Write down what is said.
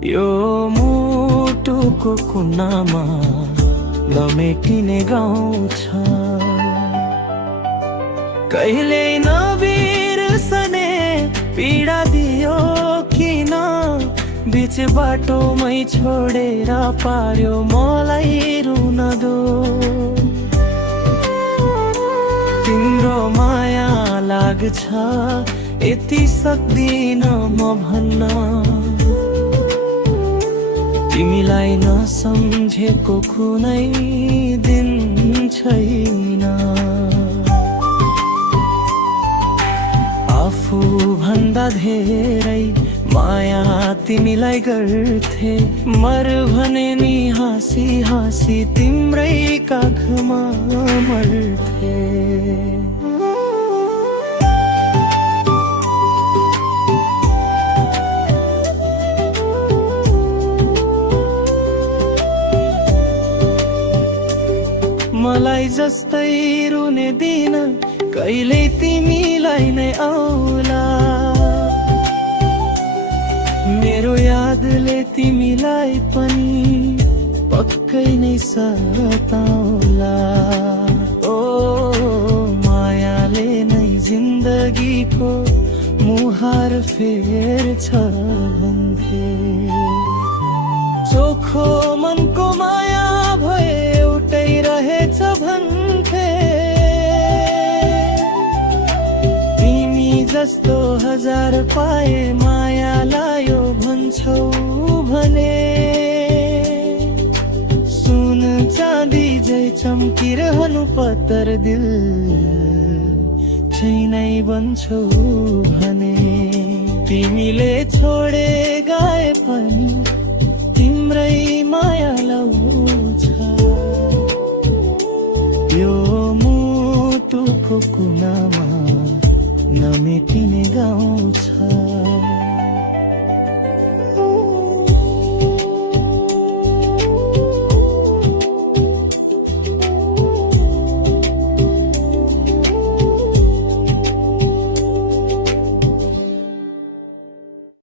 यो मुटुको कुनामा नमेटिने गाउँ छ। कहिले नबिर्सने पीडा दियो किन, बीच बाटोमै छोडेर पार्यो मलाई रुन दो। तिम्रो माया लाग्छ यति सक्दिन म भन्न, तिमीलाई नसम्झेको कुनै दिन छैन। आफू भन्दा धेरै माया तिमीलाई गर्थे, मर भने नि हाँसी हाँसी तिम्रै काखमा मर्थे। मलाई जस्तै रुने दिन कहिले तिमीलाई नै आउला, मेरो यादले तिमीलाई पनि पक्कै नै सताउला। ओ मायाले नै जिन्दगीको मुहार फेर्छ भन्थे, चोखो मनको माया भए एउटै रहेछ भन्थे। तिमी जस्तो हजार पाए माया लायो भन्छौ भने, सुन चाँदी जै चम्किरहनु पत्तर दिल छैनै बन्छौ भने। तिमीले छोडे गए पनि तिम्रै माया लाउँछ, यो मुटुको कुनामा नमेटिने गाउँ छ।